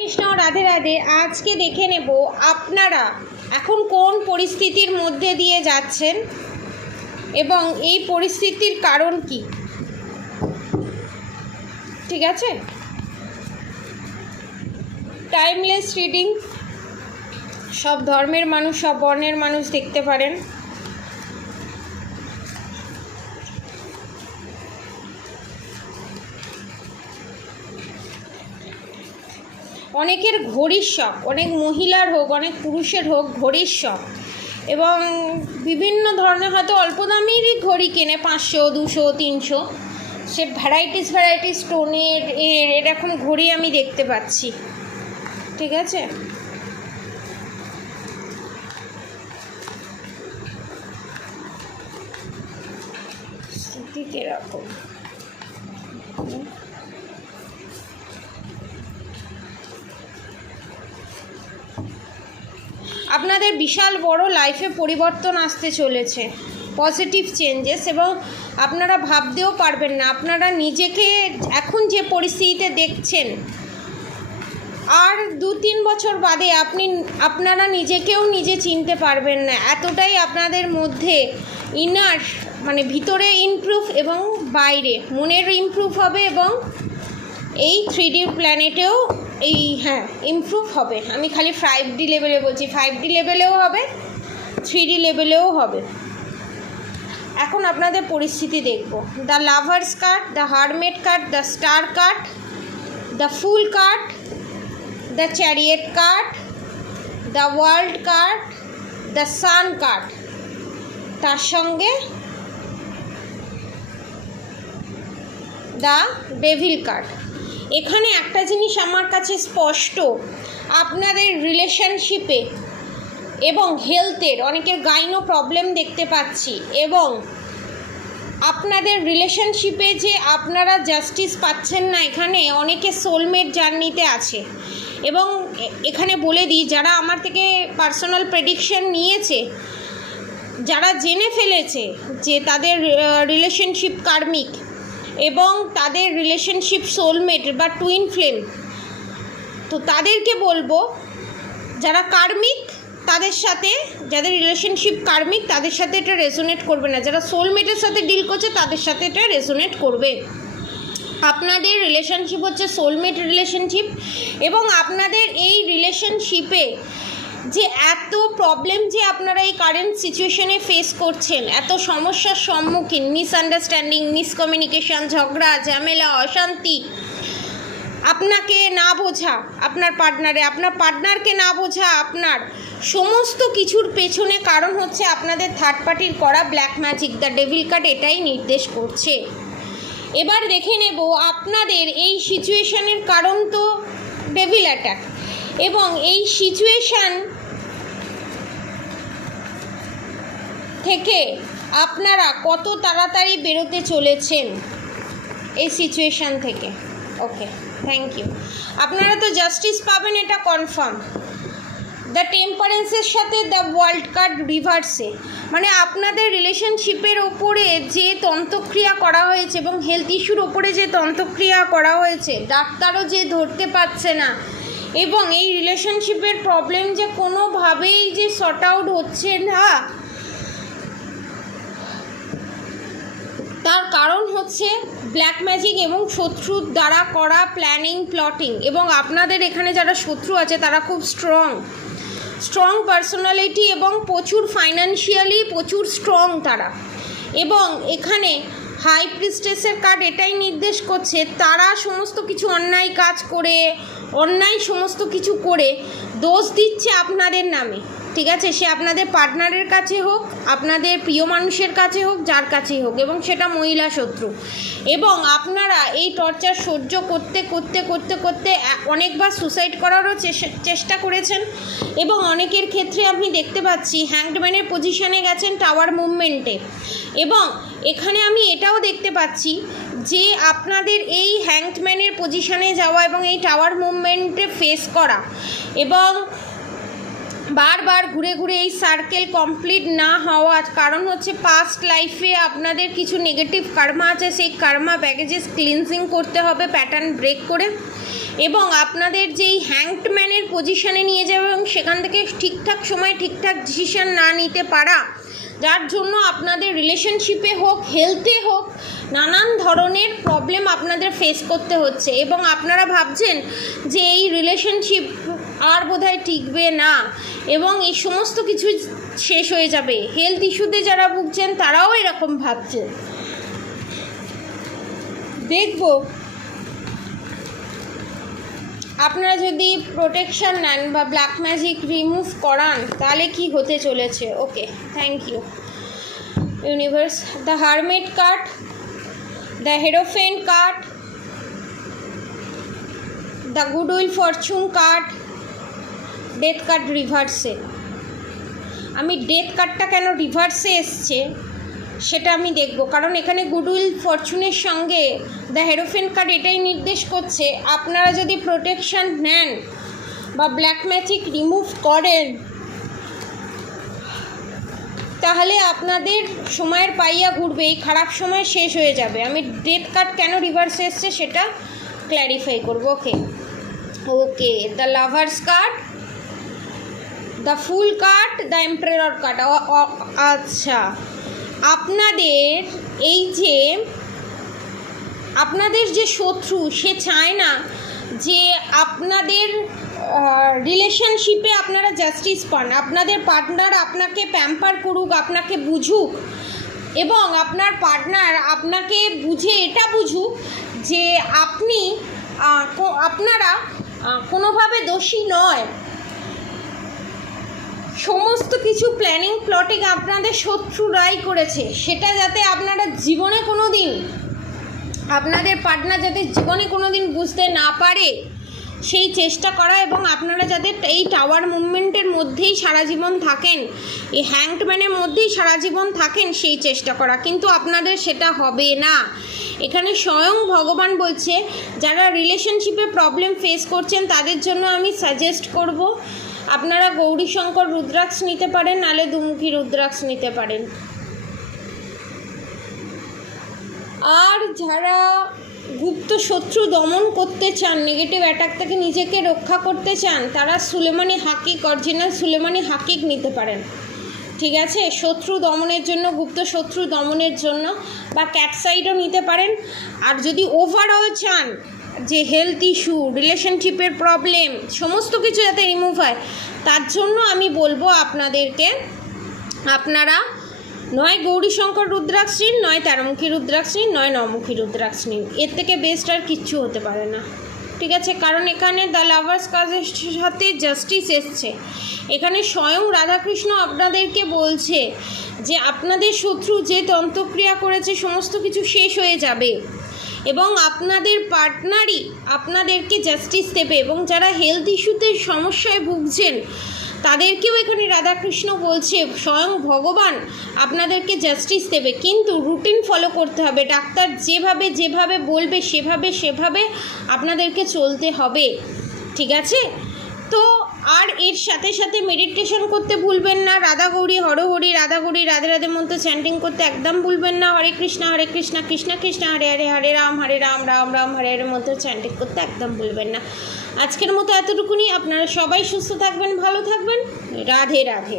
কৃষ্ণ রাধে রাধে। আজকে দেখে নেব আপনারা এখন কোন পরিস্থিতির মধ্যে দিয়ে যাচ্ছেন এবং এই পরিস্থিতির কারণ কি। ঠিক আছে, টাইমলেস রিডিং, সব ধর্মের মানুষ, সব বর্ণের মানুষ দেখতে পারেন। অনেকের ঘড়ির শখ, অনেক মহিলার হোক অনেক পুরুষের হোক ঘড়ির শখ, এবং বিভিন্ন ধরনের হয়তো অল্প দামেরই ঘড়ি কেনে, 500, 200, 300, সে ভ্যারাইটিস স্টোনের এরকম ঘড়ি আমি দেখতে পাচ্ছি। ঠিক আছে, ঠিক এরকম আপনাদের বিশাল বড় লাইফে পরিবর্তন আসতে চলেছে, পজিটিভ চেঞ্জেস, এবং আপনারা ভাবতেও পারবেন না। আপনারা নিজেকে এখন যে পরিস্থিতিতে দেখছেন, আর 2-3 বছর বাদে আপনারা নিজেকেও নিজে চিনতে পারবেন না। এতটাই আপনাদের মধ্যে ইনার মানে ভিতরে ইমপ্রুভ এবং বাইরে মনের ইমপ্রুভ হবে, এবং এই 3D প্ল্যানেটেও ইমপ্রুভ হবে। আমি খালি 5D লেভেলে বলছি, 5D লেভেলেও হবে, 3D লেভেলেও হবে। এখন আপনাদের পরিস্থিতি দেখব। The lovers card, the hermit card, the star card, the fool card, the chariot card, the world card, the sun card, তার সঙ্গে দ্য ডেভিল কার্ড। এখানে একটা জিনিস আমার কাছে স্পষ্ট, আপনাদের রিলেশনশিপে এবং হেলথের অনেকের গাইনো প্রবলেম দেখতে পাচ্ছি, এবং আপনাদের রিলেশনশিপে যে আপনারা জাস্টিস পাচ্ছেন না, এখানে অনেকে সোলমেট জার্নিতে আছে। এবং এখানে বলে দিই, যারা আমার থেকে পার্সোনাল প্রেডিকশন নিয়েছে, যারা জেনে ফেলেছে যে তাদের রিলেশনশিপ কার্মিক এবং তাদের রিলেশনশিপ সোলমেট বা টুইন ফ্লেম, তো তাদেরকে বলবো যারা কার্মিক তাদের সাথে, যাদের রিলেশনশিপ কার্মিক তাদের সাথে এটা রেজোনেট করবে না। যারা সোলমেটের সাথে ডিল করছে তাদের সাথে এটা রেজোনেট করবে। আপনাদের রিলেশনশিপ হচ্ছে সোলমেট রিলেশনশিপ, এবং আপনাদের এই রিলেশনশিপে যে এত প্রবলেম যে আপনারা এই কারেন্ট সিচুয়েশনে ফেস করছেন, এত সমস্যার সম্মুখীন, মিসআন্ডারস্ট্যান্ডিং, মিসকমিউনিকেশন, ঝগড়া ঝামেলা, অশান্তি, আপনাকে না বোঝা আপনার পার্টনারকে না বোঝা, আপনার সমস্ত কিছুর পেছনে কারণ হচ্ছে আপনাদের থার্ড পার্টির করা black magic. The devil card এটাই নির্দেশ করছে। এবার দেখে নেব আপনাদের এই সিচুয়েশনের কারণ তো ডেভিল অ্যাটাক, এবং এই সিচুয়েশান থেকে আপনারা কত তাড়াতাড়ি বেরোতে চলেছেন এই সিচুয়েশান থেকে। ওকে, থ্যাংক ইউ। আপনারা তো জাস্টিস পাবেন, এটা কনফার্ম। দ্য টেম্পারেন্সের সাথে দ্য ওয়ার্ল্ড কার্ড রিভার্সে, মানে আপনাদের রিলেশনশিপের ওপরে যে তন্ত্রক্রিয়া করা হয়েছে এবং হেলথ ইস্যুর ওপরে যে তন্ত্রক্রিয়া করা হয়েছে, ডাক্তারও যে ধরতে পারছে না, এবং এই রিলেশনশিপের প্রবলেম যে কোনোভাবেই যে সর্ট আউট হচ্ছে না, তার কারণ হচ্ছে ব্ল্যাক ম্যাজিক এবং শত্রুর দ্বারা করা প্ল্যানিং, প্লটিং। এবং আপনাদের এখানে যারা শত্রু আছে তারা খুব স্ট্রং পার্সোনালিটি, এবং প্রচুর ফাইন্যান্সিয়ালি প্রচুর স্ট্রং তারা। এবং এখানে হাই প্রিস্টেসের কার্ড এটাই নির্দেশ করছে, তারা সমস্ত কিছু অন্যায় কাজ করে, অন্যায় সমস্ত কিছু করে দোষ দিচ্ছে আপনাদের নামে। ঠিক আছে, সে আপনাদের পার্টনারের কাছে হোক, আপনাদের প্রিয় মানুষের কাছে হোক, যার কাছেই হোক, এবং সেটা মহিলা শত্রু। এবং আপনারা এই টর্চার সহ্য করতে অনেকবার সুসাইড করারও চেষ্টা করেছেন, এবং অনেকের ক্ষেত্রে আমি দেখতে পাচ্ছি হ্যাংডম্যানের পজিশনে গেছেন টাওয়ার মুভমেন্টে। এবং এখানে আমি এটাও দেখতে পাচ্ছি যে আপনাদের এই হ্যাংডম্যানের পজিশনে যাওয়া এবং এই টাওয়ার মুভমেন্টে ফেস করা, এবং বারবার ঘুরে ঘুরে এই সার্কেল কমপ্লিট না হওয়ার কারণ হচ্ছে পাস্ট লাইফে আপনাদের কিছু নেগেটিভ কার্মা আছে, সেই কার্মা ব্যাগেজেস ক্লিনজিং করতে হবে প্যাটার্ন ব্রেক করে। এবং আপনাদের যেই হ্যাংডম্যানের পজিশনে নিয়ে যাবে এবং সেখান থেকে ঠিকঠাক সময়ে ঠিকঠাক ডিসিশন না নিতে পারা, যার জন্য আপনাদের রিলেশনশিপে হোক, হেলথে হোক, নানান ধরনের প্রবলেম আপনাদের ফেস করতে হচ্ছে এবং আপনারা ভাবছেন যে এই রিলেশনশিপ আর বোধহয় টিকবে না এবং এই সমস্ত কিছু শেষ হয়ে যাবে। হেলথ ইস্যুতে যারা ভুগছেন তারাও এরকম ভাবছেন। দেখব আপনারা যদি প্রোটেকশন নেন বা ব্ল্যাক ম্যাজিক রিমুভ করান তাহলে কি হতে চলেছে। Okay, thank you universe. The hermit card, the hierophant card, the goodwill fortune card, death card রিভার্সে। আমি ডেথ কার্ডটা কেন রিভার্সে এসছে সেটা আমি দেখব, কারণ এখানে গুডউইল ফরচুনের সঙ্গে দ্য হেরোফেন্ট কার্ড এটাই নির্দেশ করছে আপনারা যদি প্রোটেকশন নেন বা ব্ল্যাক ম্যাজিক রিমুভ করেন তাহলে আপনাদের সময়ের পাইয়া ঘুরবে, এই খারাপ সময় শেষ হয়ে যাবে। আমি ডেথ কার্ড কেন রিভার্সে এসছে সেটা ক্ল্যারিফাই করব। Okay okay, the lovers card, the fool card, the emperor card. আচ্ছা, আপনাদের এই যে আপনাদের যে শত্রু সে চায় না যে আপনাদের রিলেশনশিপে আপনারা জাস্টিস পান, আপনাদের পার্টনার আপনাকে প্যাম্পার করুক, আপনাকে বুঝুক এবং আপনার পার্টনার আপনাকে বুঝে এটা বুঝুক যে আপনারা কোনোভাবে দোষী নয়। সমস্ত কিছু প্ল্যানিং প্লটিং আপনাদের শত্রুরাই করেছে, সেটা যাতে আপনারা জীবনে কোনো দিন আপনাদের পার্টনার যাতে জীবনে কোনো দিন বুঝতে না পারে সেই চেষ্টা করা এবং আপনারা যাতে এই টাওয়ার মুভমেন্টের মধ্যেই সারা জীবন থাকেন, এই হ্যাংডম্যানের মধ্যেই সারা জীবন থাকেন সেই চেষ্টা করা, কিন্তু আপনাদের সেটা হবে না। এখানে স্বয়ং ভগবান বলছে যারা রিলেশনশিপে প্রবলেম ফেস করছেন তাদের জন্য আমি সাজেস্ট করব আপনারা গৌরীশঙ্কর রুদ্রাক্ষ নিতে পারেন, নাহলে দুমুখী রুদ্রাক্ষ নিতে পারেন। আর যারা গুপ্ত শত্রু দমন করতে চান, নেগেটিভ অ্যাটাক থেকে নিজেকে রক্ষা করতে চান, তারা সুলেমানি হাকিক, অরিজিনাল সুলেমানি হাকিক নিতে পারেন। ঠিক আছে, শত্রু দমনের জন্য, গুপ্ত শত্রু দমনের জন্য, বা ক্যাটসাইডও নিতে পারেন। আর যদি ওভারঅল চান যে হেলথ ইস্যু, রিলেশনশিপের প্রবলেম সমস্ত কিছু যাতে রিমুভ হয়, তার জন্য আমি বলবো আপনাদেরকে আপনারা নয় গৌরীশঙ্কর রুদ্রাক্ষ নিন, নয় তেরোমুখী রুদ্রাক্ষ নিন, নয় নমুখী রুদ্রাক্ষ নিন। এর থেকে বেস্ট আর কিচ্ছু হতে পারে না। ঠিক আছে, কারণ এখানে দ্য লাভার্স কাজের সাথে জাস্টিস এসছে। এখানে স্বয়ং রাধাকৃষ্ণ আপনাদেরকে বলছে যে আপনাদের শত্রু যে তন্ত্রক্রিয়া করেছে সমস্ত কিছু শেষ হয়ে যাবে এবং আপনাদের পার্টনারই আপনাদেরকে জাস্টিস দেবে। এবং যারা হেলথ ইস্যুতে সমস্যায় ভুগছেন তাদেরকেও এখানে রাধাকৃষ্ণ বলছে স্বয়ং ভগবান আপনাদেরকে জাস্টিস দেবে, কিন্তু রুটিন ফলো করতে হবে। ডাক্তার যেভাবে যেভাবে বলবে সেভাবে আপনাদেরকে চলতে হবে। ঠিক আছে, তো আর এর সাথে সাথে মেডিটেশন করতে ভুলবেন না। রাধা গৌরী হরহরি, রাধা গৌরী রাধে রাধে মন্ত্র চ্যান্টিং করতে একদম ভুলবেন না। হরে কৃষ্ণ কৃষ্ণ কৃষ্ণ হরে হরে, হরে রাম রাম রাম হরে হরে মন্ত্র চ্যান্টিং করতে একদম ভুলবেন না। আজকের মতো এতটুকুনি। আপনারা সবাই সুস্থ থাকবেন, ভালো থাকবেন। রাধে রাধে।